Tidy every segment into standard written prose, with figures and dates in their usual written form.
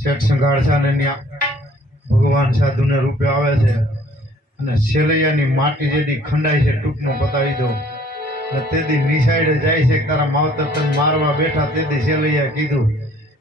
શેઠ સંઘાળસા ને ત્યાં ભગવાન સાધુને રૂપે આવે છે અને સેલૈયાની માટી જેથી ખંડાય છે ટૂંકમાં પતાવી દો અને તેથી નિસાઈડે જાય છે તારા માવતર તને મારવા બેઠા તેથી સેલૈયા કીધું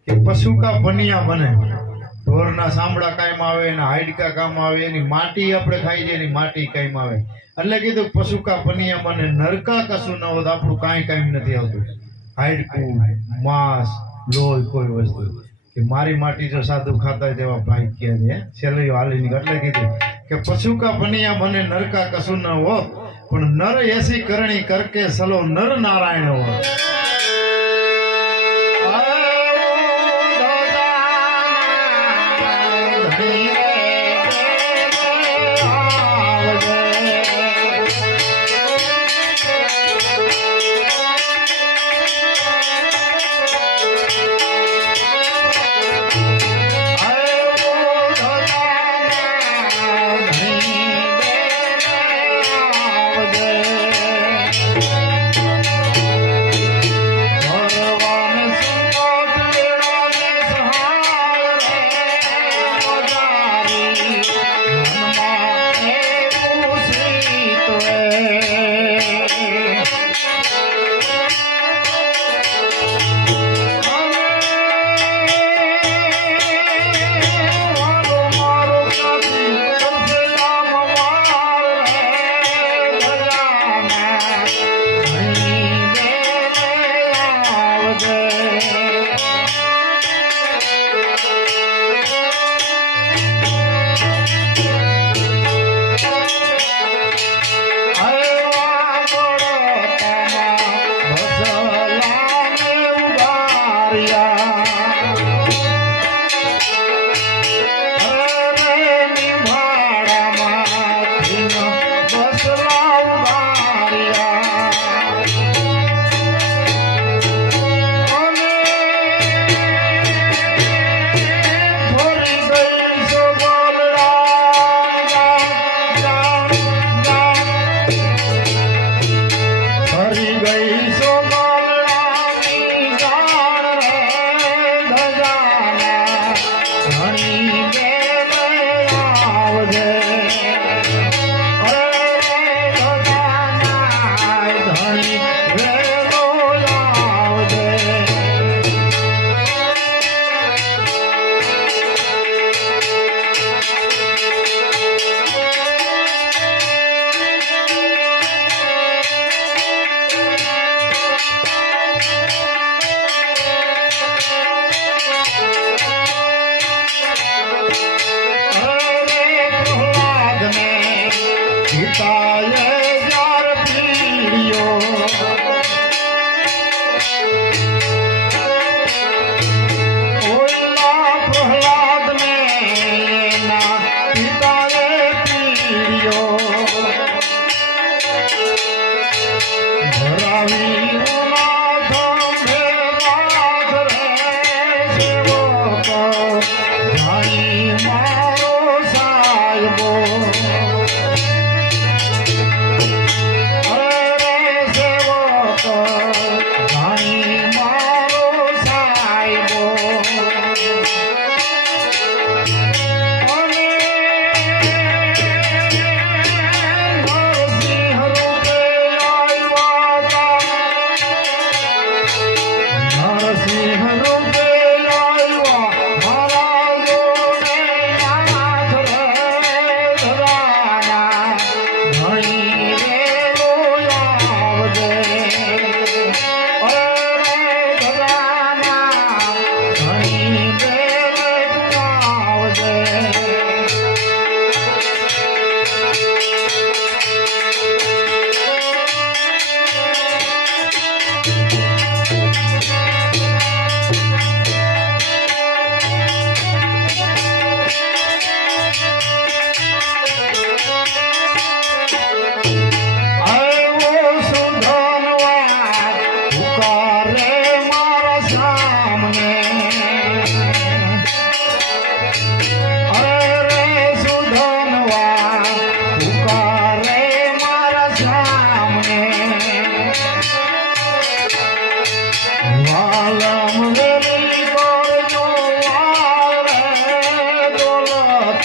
કે પશુકા બનિયા બને ઢોરના સાંભળા કાયમ આવે એના હાડકા કામ આવે એની માટી આપણે ખાઈ જાય એની માટી કાયમ આવે એટલે કીધું પશુકા બનિયા બને નરકા કશું ન હોત આપણું કાંઈ કાયમ નથી આવતું હાડકું માંસ લોહી કોઈ વસ્તુ કે મારી માટી જો સાધુ ખાતા તેવા ભાગ્ય છે સેલૈયો હાલી નીકળ એટલે કીધું કે પશુકા બનિયા મને નરકા કશું ન હોત પણ નર એસી કરણી કરકે સલો નર નારાયણ હોત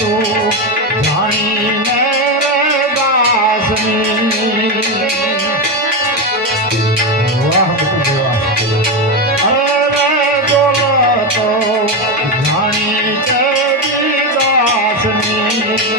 તું જાણીને રે દાસની વાહ વાહ અરે રે દોલતો જાણી કે દાસની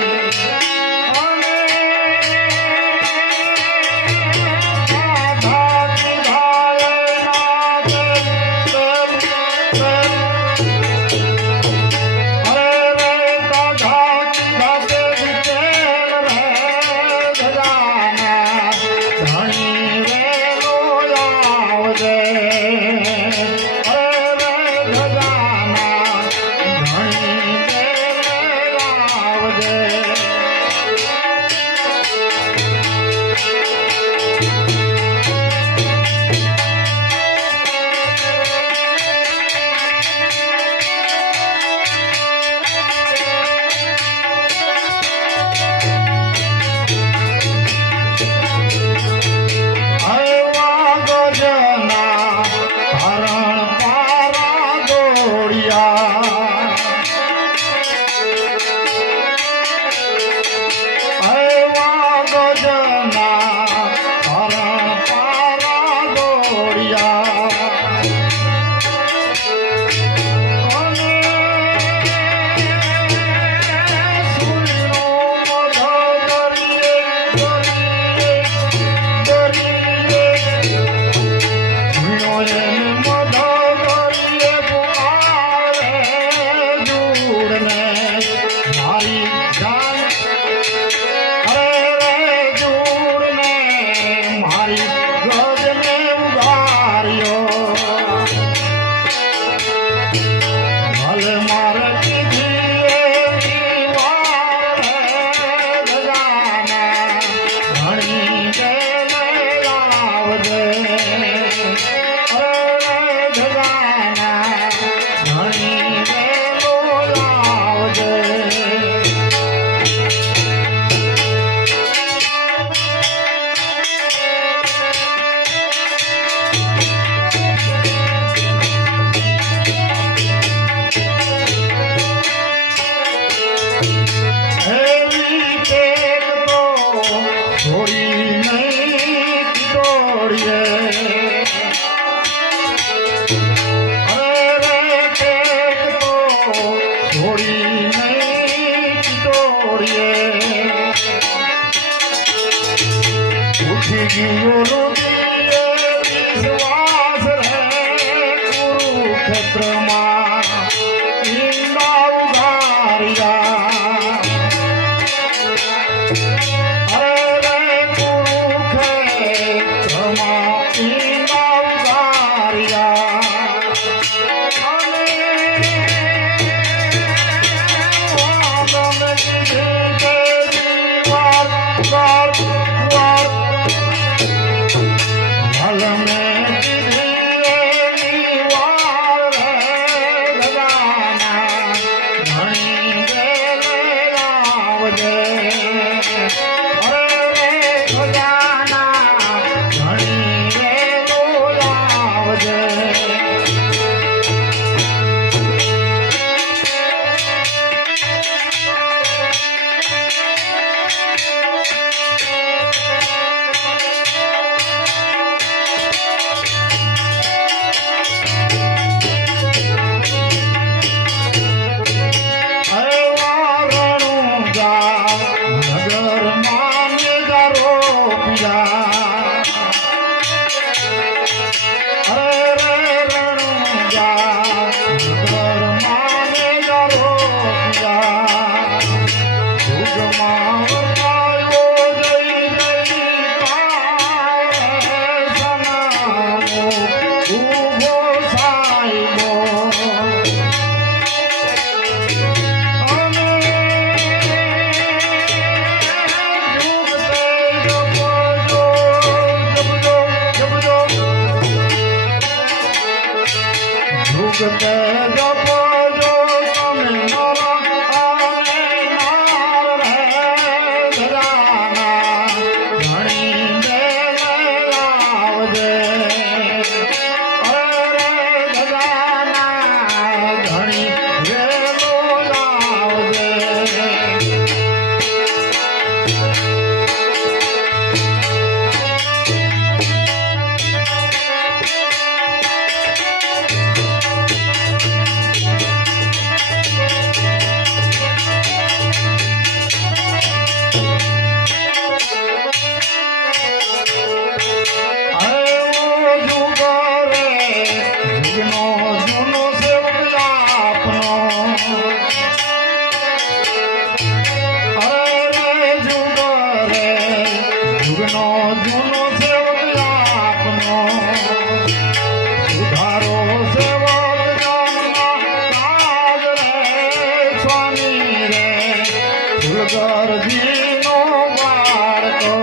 ફૂલગરજીનો બાળકો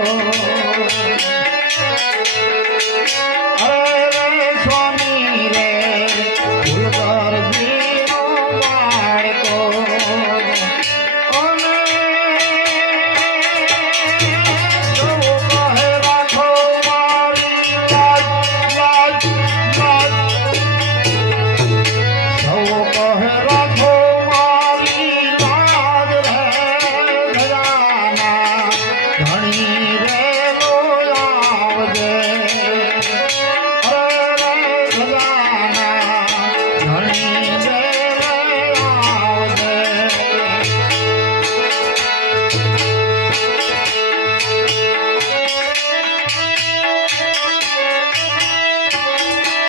અરે રે સ્વામી રે ફૂલગરજીનો બાળકો અને સૌ કહે રાખો મારી લાજ લાજ લાજ સૌ કહે રાખો મારી લાજ રે ધરાના ધણી